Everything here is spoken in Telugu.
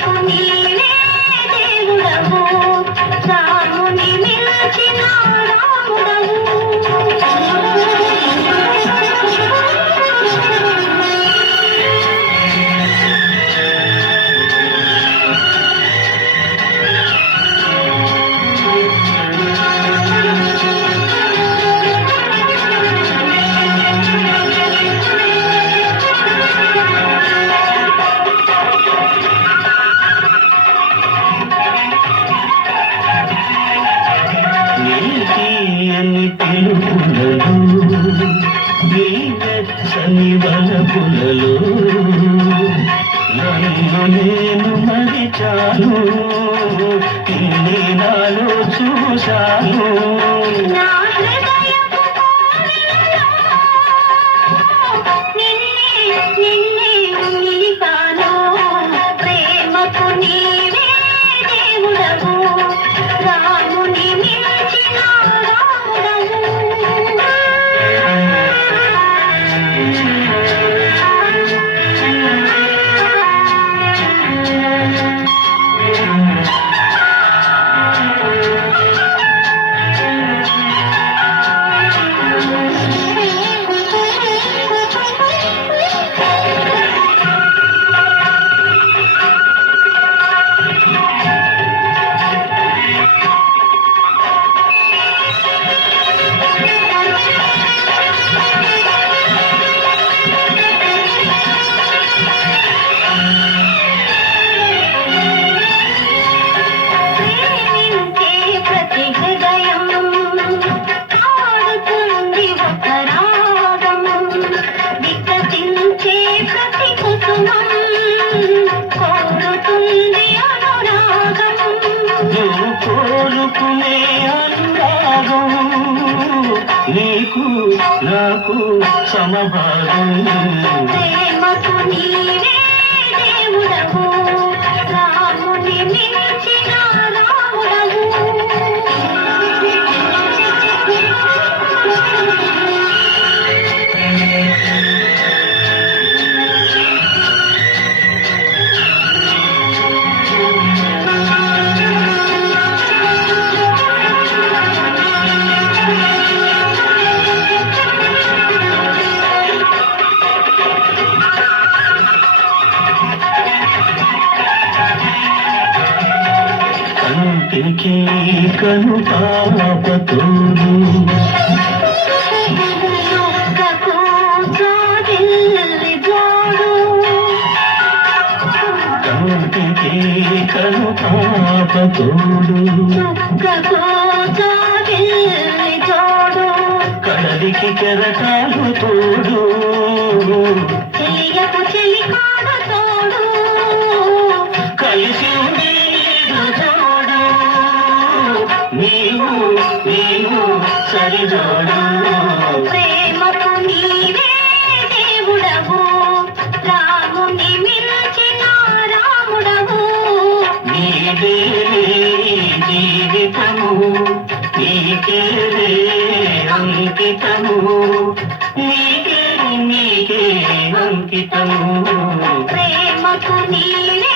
তুমি తీయని పిలుపులలో వలపులలో నన్ను నేను మరిచాను ఇన్ని నాలో చూశాను కోరుకునే అనురాగం. నీకు నాకు సమభాగం ప్రేమకు నీవే కను పాపతోడు కను పాపతోడు కడలికి కెరటాలు తోడు. చెలియకు చెలికాడు నీవు నీవు సరిజోడు ప్రేమకు నీవే దేవుడవు. రాముని మించిన రాముడవు. నీదే జీవితము నీకేదే అంకితము. నీకే నీకే అంకితము. ప్రేమకు నీవే